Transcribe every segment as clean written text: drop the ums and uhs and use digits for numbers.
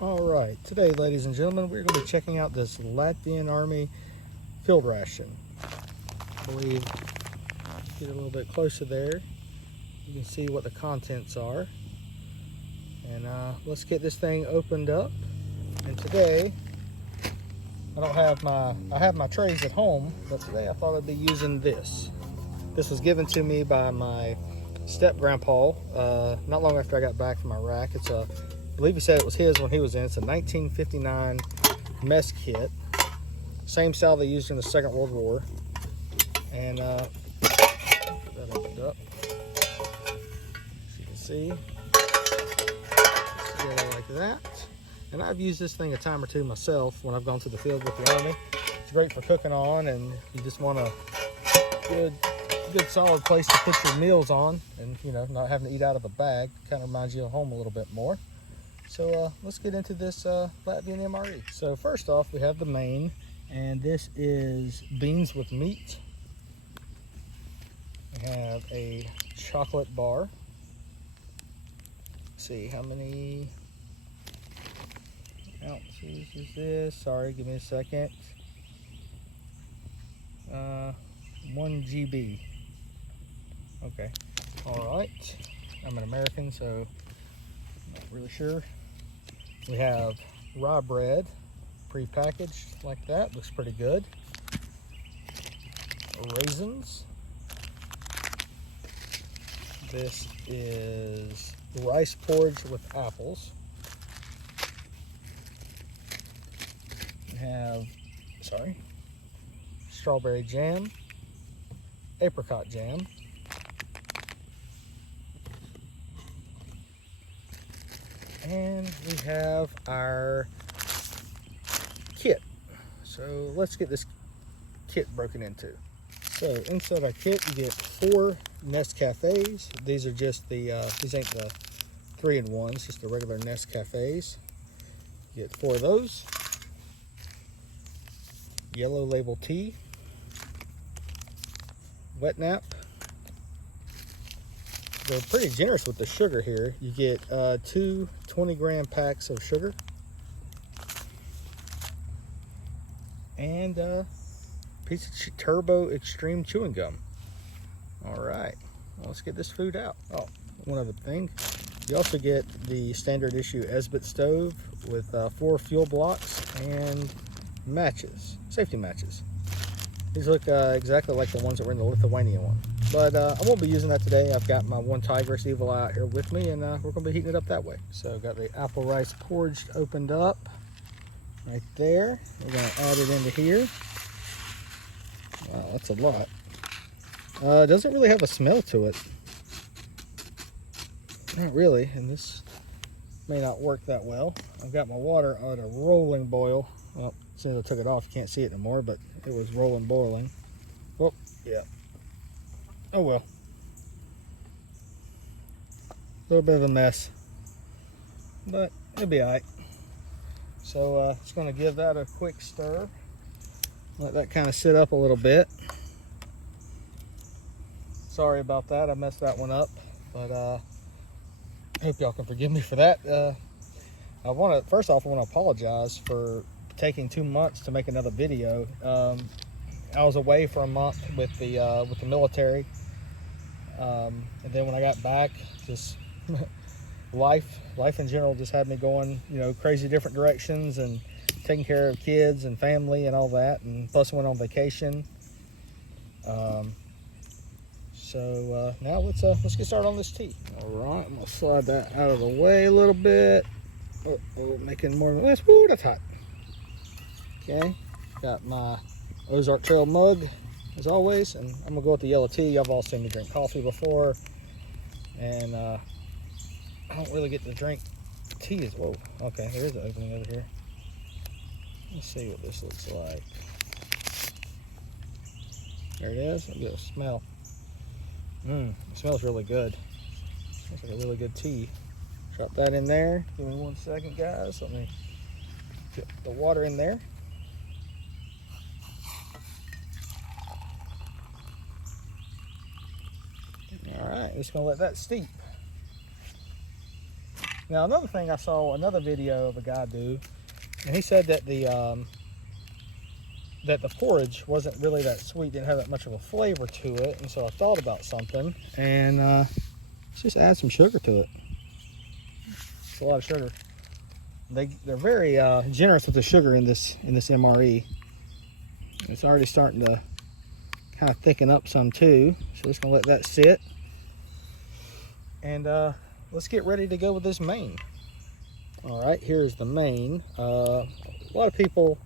Alright, today ladies and gentlemen, we're going to be checking out this Latvian Army field ration. I believe, get a little bit closer there, you can see what the contents are. And let's get this thing opened up. And today, I have my trays at home, but today I thought I'd be using this. This was given to me by my step-grandpa not long after I got back from Iraq. I believe he said it was his when he was in. It's a 1959 mess kit. Same style they used in the Second World War. And get that opened up. As you can see, it's together like that. And I've used this thing a time or two myself when I've gone to the field with the Army. It's great for cooking on, and you just want a good solid place to put your meals on, and not having to eat out of a bag. Kind of reminds you of home a little bit more. So let's get into this Latvian MRE. So first off, we have the main, and this is beans with meat. We have a chocolate bar. Let's see how many ounces is this? Sorry, give me a second. 1 GB. Okay. All right. I'm an American, so I'm not really sure. We have rye bread, pre-packaged like that. Looks pretty good. Raisins. This is rice porridge with apples. We have, strawberry jam, apricot jam, and we have our kit. So let's get this kit broken into. So inside our kit, you get 4 Nescafes. These are just the, these ain't the 3-in-1s, just the regular Nescafes. You get 4 of those. Yellow label tea. Wet nap. They're pretty generous with the sugar here. You get 2 20-gram packs of sugar. And piece of Turbo Extreme chewing gum. All right, well, let's get this food out. Oh, one other thing. You also get the standard issue Esbit stove with 4 fuel blocks and matches, safety matches. These look exactly like the ones that were in the Lithuanian one. But I won't be using that today. I've got my one Tigris Evil out here with me, and we're going to be heating it up that way. So got the apple rice porridge opened up right there. We're going to add it into here. Wow, that's a lot. It doesn't really have a smell to it. Not really, and this may not work that well. I've got my water at a rolling boil. Well, as soon as I took it off, you can't see it anymore, but it was rolling boiling. Oh, yeah. Oh well. A little bit of a mess, but it'll be all right. So just going to give that a quick stir. Let that kind of sit up a little bit. Sorry about that, I messed that one up, but I hope y'all can forgive me for that. First off, I want to apologize for taking 2 months to make another video. I was away for a month with the military, and then when I got back, just life in general just had me going, crazy different directions, and taking care of kids and family and all that, and plus I went on vacation. So now let's get started on this tea. All right, I'm gonna slide that out of the way a little bit. Making more of a mess. Woo, that's hot. Okay, got my Ozark Trail mug as always, and I'm gonna go with the yellow tea. Y'all have all seen me drink coffee before, and I don't really get to drink tea as well. Okay, there is an opening over here. Let's see what this looks like. There it is. I'll get a smell. It smells really good. Smells like a really good tea. Drop that in there. Give me 1 second, guys. Let me get the water in there. All right, just gonna let that steep. Now another thing, I saw another video of a guy do, and he said that the porridge wasn't really that sweet, didn't have that much of a flavor to it, and so I thought about something, and let's just add some sugar to it. It's a lot of sugar. They're very generous with the sugar in this MRE. It's already starting to kind of thicken up some too, so we're just gonna let that sit, and let's get ready to go with this main. All right, here's the main. A lot of people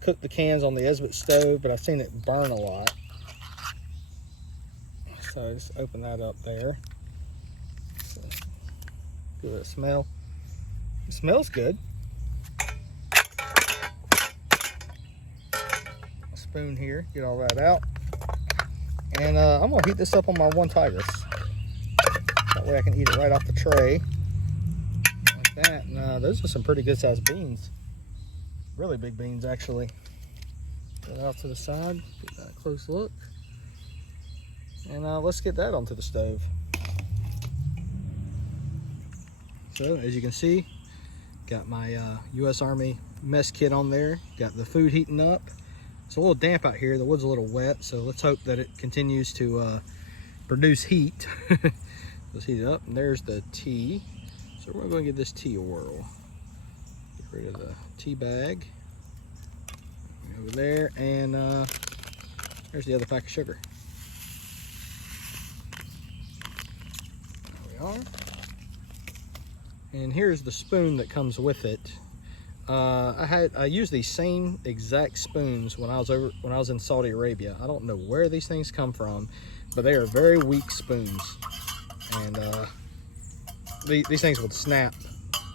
cook the cans on the Esbit stove, but I've seen it burn a lot. So just open that up there. So, give it a smell. It smells good. A spoon here, get all that out. And I'm gonna heat this up on my Untitled. That way I can eat it right off the tray. Like that. And those are some pretty good sized beans. Really big beans, actually. Put that off to the side, get that a close look. And let's get that onto the stove. So, as you can see, got my U.S. Army mess kit on there. Got the food heating up. It's a little damp out here. The wood's a little wet, so let's hope that it continues to produce heat. Let's heat it up. And there's the tea. So we're going to give this tea a whirl. Get rid of the tea bag. Over there, and there's the other pack of sugar. There we are. And here's the spoon that comes with it. I used these same exact spoons when I was in Saudi Arabia. I don't know where these things come from, but they are very weak spoons, and these things would snap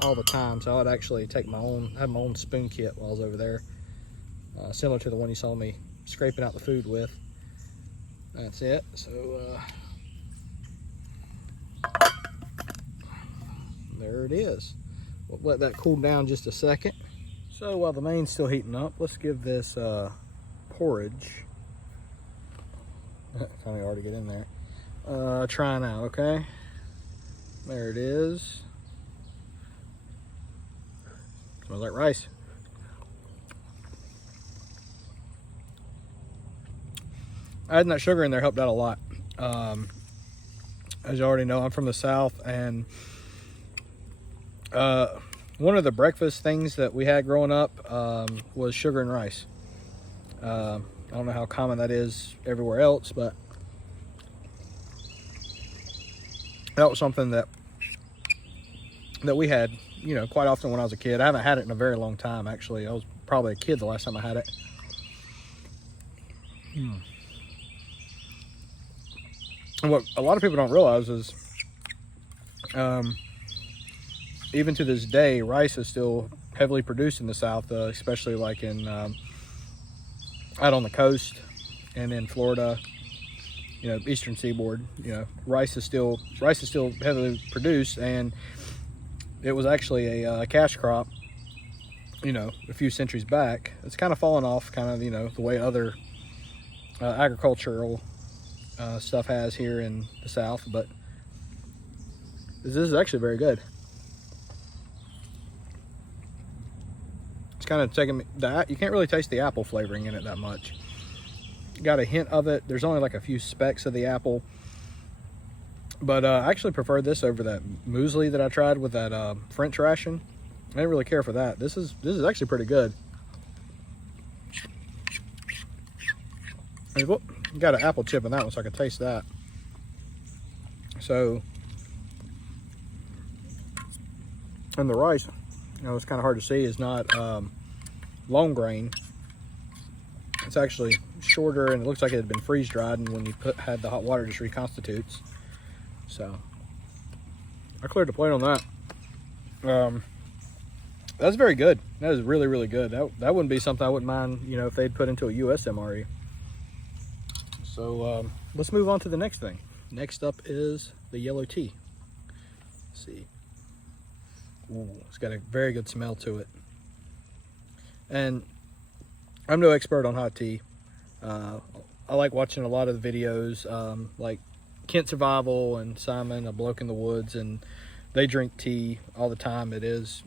all the time. So I'd actually take have my own spoon kit while I was over there, similar to the one you saw me scraping out the food with. That's it. So there it is. We'll let that cool down just a second. So while the main's still heating up, let's give this porridge, kind of hard to get in there, try now, okay? There it is. Smells like rice. Adding that sugar in there helped out a lot. As you already know, I'm from the South, and one of the breakfast things that we had growing up was sugar and rice. I don't know how common that is everywhere else, but that was something that we had, you know, quite often when I was a kid. I haven't had it in a very long time, actually. I was probably a kid the last time I had it. And what a lot of people don't realize is, even to this day, rice is still heavily produced in the South, especially like in out on the coast and in Florida, you know, Eastern Seaboard. You know, rice is still heavily produced, and it was actually a cash crop, you know, a few centuries back. It's kind of fallen off, kind of, you know, the way other agricultural stuff has here in the South, but this is actually very good. It's kind of taking me, you can't really taste the apple flavoring in it that much. Got a hint of it. There's only like a few specks of the apple, but I actually prefer this over that muesli that I tried with that French ration. I didn't really care for that. This is actually pretty good. And whoop, got an apple chip in that one, so I could taste that. So, and the rice, you know, it's kind of hard to see, is not long grain. It's actually shorter, and it looks like it had been freeze dried, and when you had the hot water, just reconstitutes. So I cleared the plate on that. That's very good. That is really, really good. That wouldn't be something I wouldn't mind, you know, if they'd put into a US MRE. So let's move on to the next thing. Next up is the yellow tea. Let's see. Ooh, it's got a very good smell to it. And I'm no expert on hot tea. I like watching a lot of the videos, like Kent Survival and Simon, A Bloke in the Woods, and they drink tea all the time. It is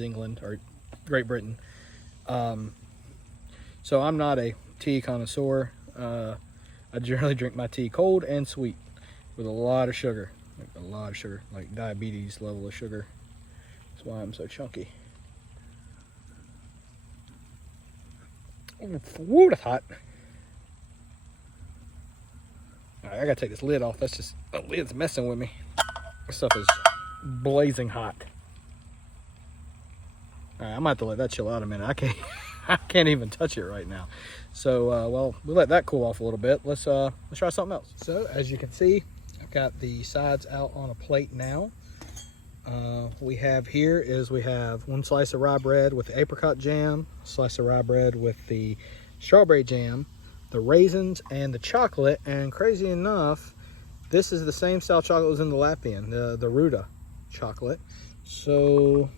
England or Great Britain. So I'm not a tea connoisseur. I generally drink my tea cold and sweet with a lot of sugar, like diabetes level of sugar. That's why I'm so chunky. Woo, that's hot. All right, I gotta take this lid off. That's just, the lid's messing with me. This stuff is blazing hot. All right, I might have to let that chill out a minute. I can't even touch it right now. So, well, we'll let that cool off a little bit. Let's try something else. So, as you can see, I've got the sides out on a plate now. We have one slice of rye bread with the apricot jam, a slice of rye bread with the strawberry jam, the raisins, and the chocolate. And crazy enough, this is the same style chocolate as in the Latvian, the Ruda chocolate. So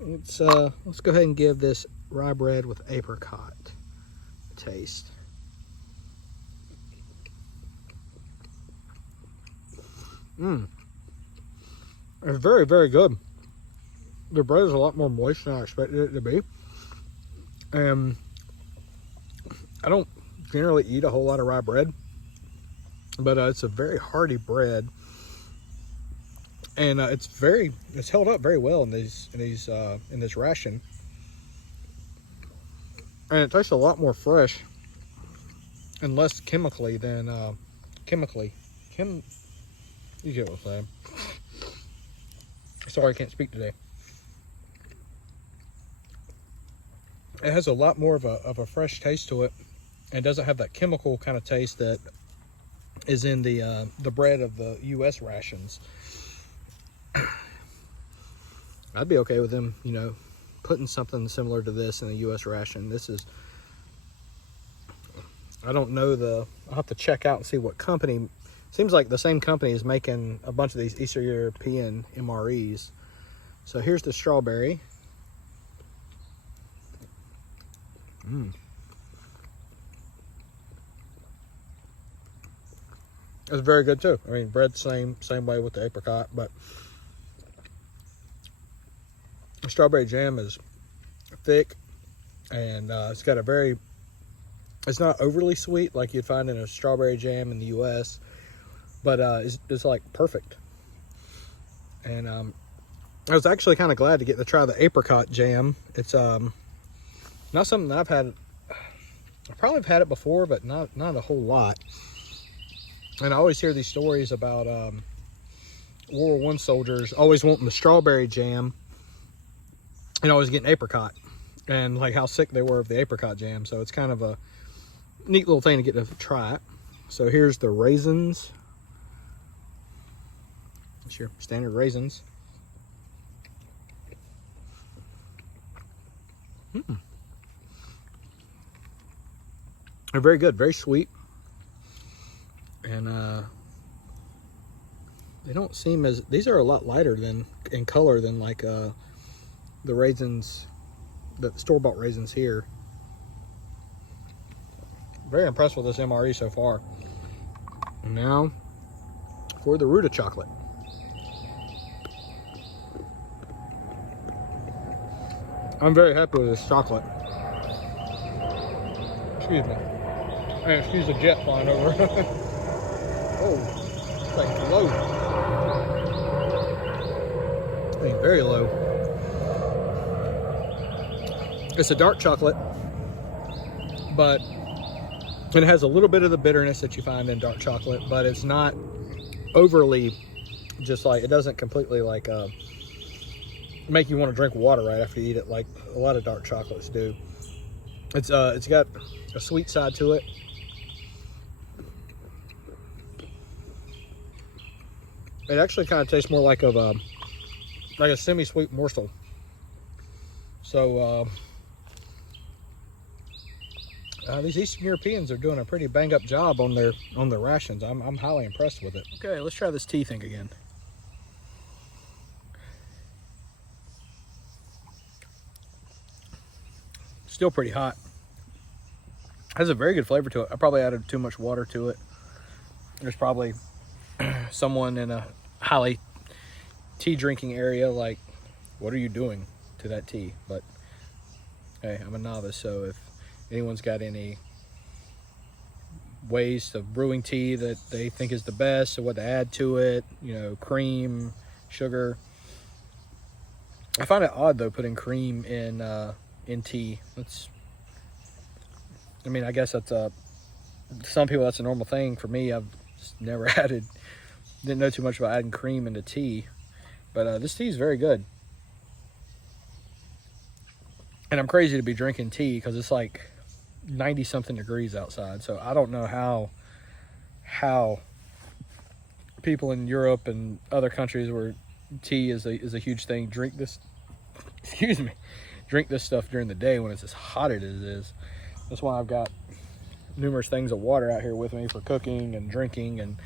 let's go ahead and give this rye bread with apricot a taste. It's very, very good. The bread is a lot more moist than I expected it to be. And I don't generally eat a whole lot of rye bread, but it's a very hearty bread, and it's held up very well in this ration, and it tastes a lot more fresh and less chemically than you get what I'm saying. Sorry, I can't speak today. It has a lot more of a fresh taste to it, and doesn't have that chemical kind of taste that is in the bread of the U.S. rations. I'd be okay with them, putting something similar to this in a U.S. ration. This is, I don't know I'll have to check out and see what company. Seems like the same company is making a bunch of these Eastern European MREs. So here's the strawberry. It's very good too. I mean, bread same way with the apricot, but the strawberry jam is thick, and it's got it's not overly sweet like you'd find in a strawberry jam in the U.S., but it's like perfect. And I was actually kind of glad to get to try the apricot jam. It's not something that I've had. I probably have had it before, but not a whole lot. And I always hear these stories about World War I soldiers always wanting the strawberry jam and always getting apricot, and like how sick they were of the apricot jam. So it's kind of a neat little thing to get to try it. So here's the raisins. It's your standard raisins. They're very good, very sweet. And they don't seem these are a lot lighter in color than like the raisins, the store-bought raisins here. Very impressed with this MRE so far. And now for the Ruda chocolate. I'm very happy with this chocolate. Excuse me. And excuse the jet flying over. Oh, it's like low. I mean, very low. It's a dark chocolate, but it has a little bit of the bitterness that you find in dark chocolate, but it's not overly, just like, it doesn't completely like make you want to drink water right after you eat it like a lot of dark chocolates do. It's got a sweet side to it. It actually kind of tastes more like a semi-sweet morsel. So these Eastern Europeans are doing a pretty bang-up job on their rations. I'm highly impressed with it. Okay, let's try this tea thing again. Still pretty hot. Has a very good flavor to it. I probably added too much water to it. There's probably someone in a highly tea drinking area, like, what are you doing to that tea? But hey, I'm a novice, so if anyone's got any ways of brewing tea that they think is the best, or what to add to it, you know, cream, sugar. I find it odd though putting cream in tea. I mean, I guess that's some people that's a normal thing. For me, I've just never didn't know too much about adding cream into tea. But this tea is very good. And I'm crazy to be drinking tea because it's like 90 something degrees outside. So I don't know how people in Europe and other countries where tea is a huge thing drink this stuff during the day when it's as hot as it is. That's why I've got numerous things of water out here with me for cooking and drinking, and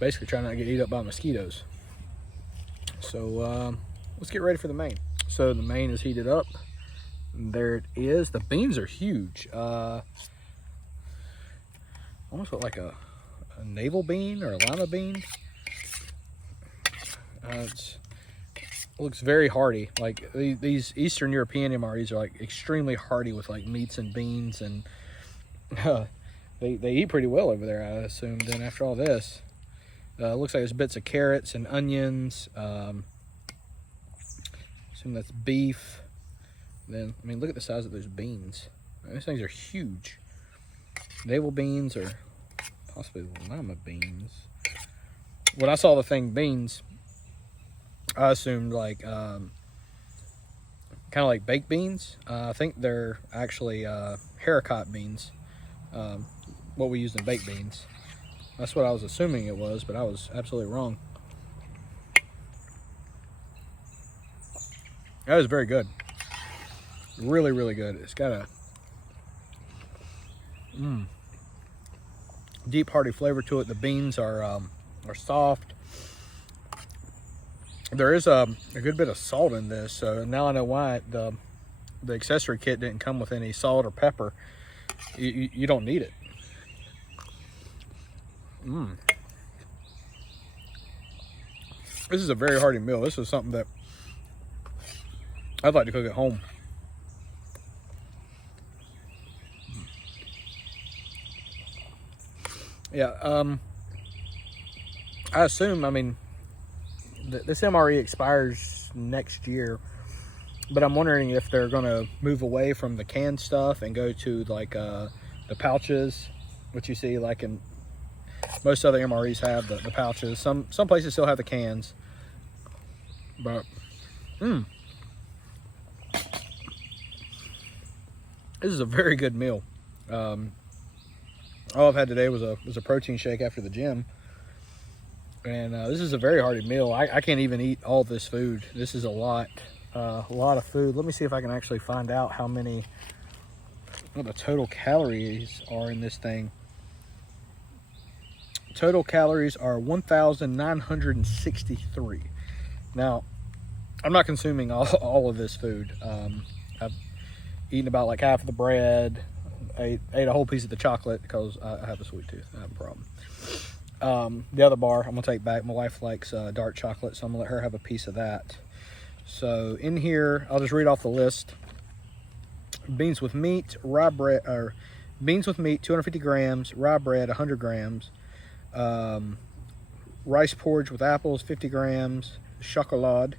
basically trying not to get eaten up by mosquitoes. So let's get ready for the main. So the main is heated up. There it is. The beans are huge. Almost look like a navel bean or a lima bean. It looks very hearty. Like these Eastern European MREs are like extremely hearty with like meats and beans, and they eat pretty well over there, I assume. Then after all this, looks like there's bits of carrots and onions. Assume that's beef. Then, I mean, look at the size of those beans. These things are huge. Navel beans or possibly lima beans. When I saw the thing beans, I assumed like kind of like baked beans. I think they're actually haricot beans, what we use in baked beans. That's what I was assuming it was, but I was absolutely wrong. That is very good. Really, really good. It's got a deep, hearty flavor to it. The beans are soft. There is a good bit of salt in this, so now I know why the accessory kit didn't come with any salt or pepper. You don't need it. This is a very hearty meal. This is something that I'd like to cook at home. Yeah, I assume, I mean, this MRE expires next year, but I'm wondering if they're going to move away from the canned stuff and go to like the pouches, which you see like in most other MREs have the pouches. Some places still have the cans, but this is a very good meal. All I've had today was a protein shake after the gym. And this is a very hearty meal. I can't even eat all this food. This is a lot of food. Let me see if I can actually find out what the total calories are in this thing. Total calories are 1,963. Now, I'm not consuming all of this food. I've eaten about like half of the bread. I ate a whole piece of the chocolate because I have a sweet tooth. I have a problem. The other bar I'm gonna take back. My wife likes dark chocolate, so I'm gonna let her have a piece of that. So in here, I'll just read off the list. Beans with meat, rye bread, or beans with meat, 250 grams, rye bread, 100 grams, rice porridge with apples, 50 grams, chocolate,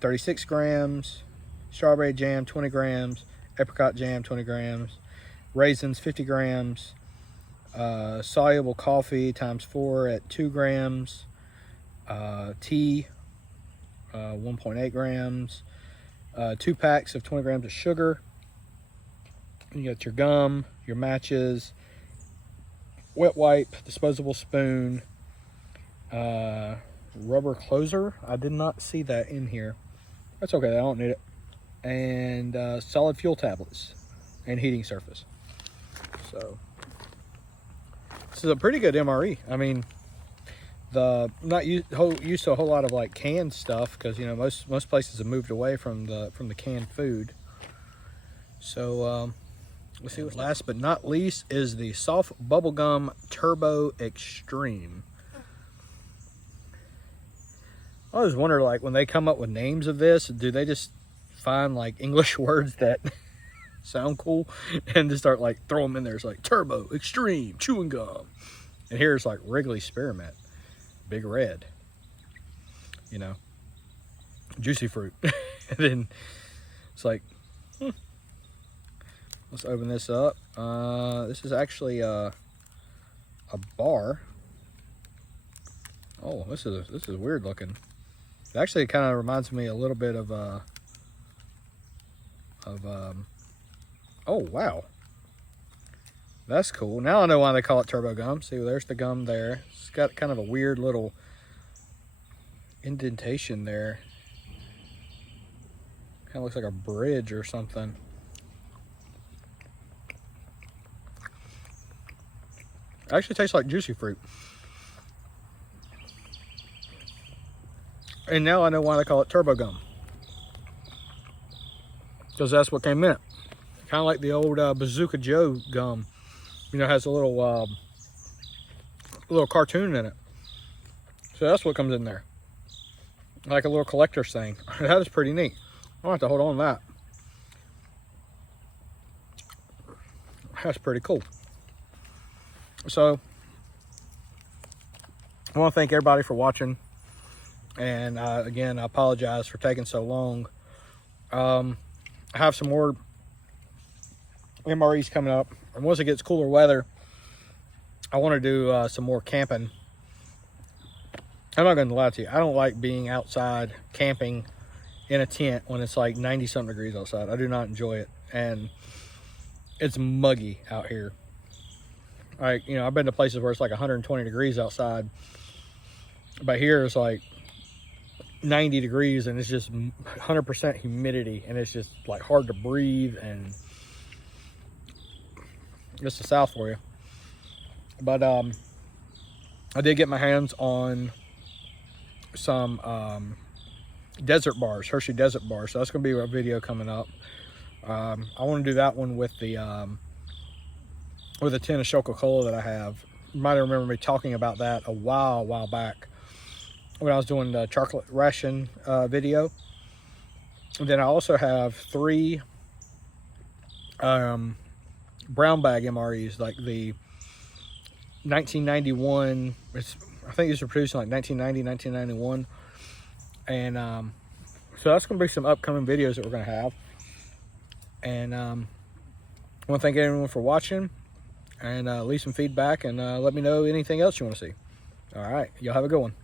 36 grams, strawberry jam, 20 grams, apricot jam, 20 grams, raisins, 50 grams, soluble coffee times 4 at 2 grams, tea, 1.8 grams, 2 packs of 20 grams of sugar. You got your gum, your matches, wet wipe, disposable spoon, rubber closer. I did not see that in here. That's okay, I don't need it. And solid fuel tablets and heating surface. So this is a pretty good MRE. I mean, I'm not used to a whole lot of like canned stuff because, you know, most places have moved away from the canned food. So let's see. Last but not least is the Soft Bubblegum Turbo Extreme. I always wonder, like, when they come up with names of this, do they just find like English words that sound cool and just start like throw them in there? It's like Turbo, Extreme, Chewing Gum. And here's like Wrigley Spearmint, Big Red, you know, Juicy Fruit. And then it's like, let's open this up. This is actually a bar. Oh, this is weird looking. It actually kind of reminds me a little bit of oh wow, that's cool. Now I know why they call it turbo gum. See, there's the gum there. It's got kind of a weird little indentation there. Kind of looks like a bridge or something. It actually tastes like juicy fruit. And now I know why they call it turbo gum, because that's what came in it. Kind of like the old Bazooka Joe gum, you know, has a little cartoon in it. So that's what comes in there, like a little collector's thing. That is pretty neat. I'll have to hold on to that. That's pretty cool. So I want to thank everybody for watching. And again, I apologize for taking so long. I have some more MREs coming up. And once it gets cooler weather, I want to do some more camping. I'm not going to lie to you. I don't like being outside camping in a tent when it's like 90-something degrees outside. I do not enjoy it. And it's muggy out here. Like, you know, I've been to places where it's like 120 degrees outside. But here it's like 90 degrees and it's just 100% humidity, and it's just like hard to breathe, and just the South for you. But I did get my hands on some desert bars, Hershey desert bars, so that's going to be a video coming up. I want to do that one with the with a tin of Coca-Cola that I have. You might remember me talking about that a while back when I was doing the chocolate ration video. And then I also have 3 brown bag MREs, like the 1991. I think these were produced in like 1990, 1991. And so that's going to be some upcoming videos that we're going to have. And I want to thank everyone for watching, and leave some feedback, and let me know anything else you want to see. All right, y'all have a good one.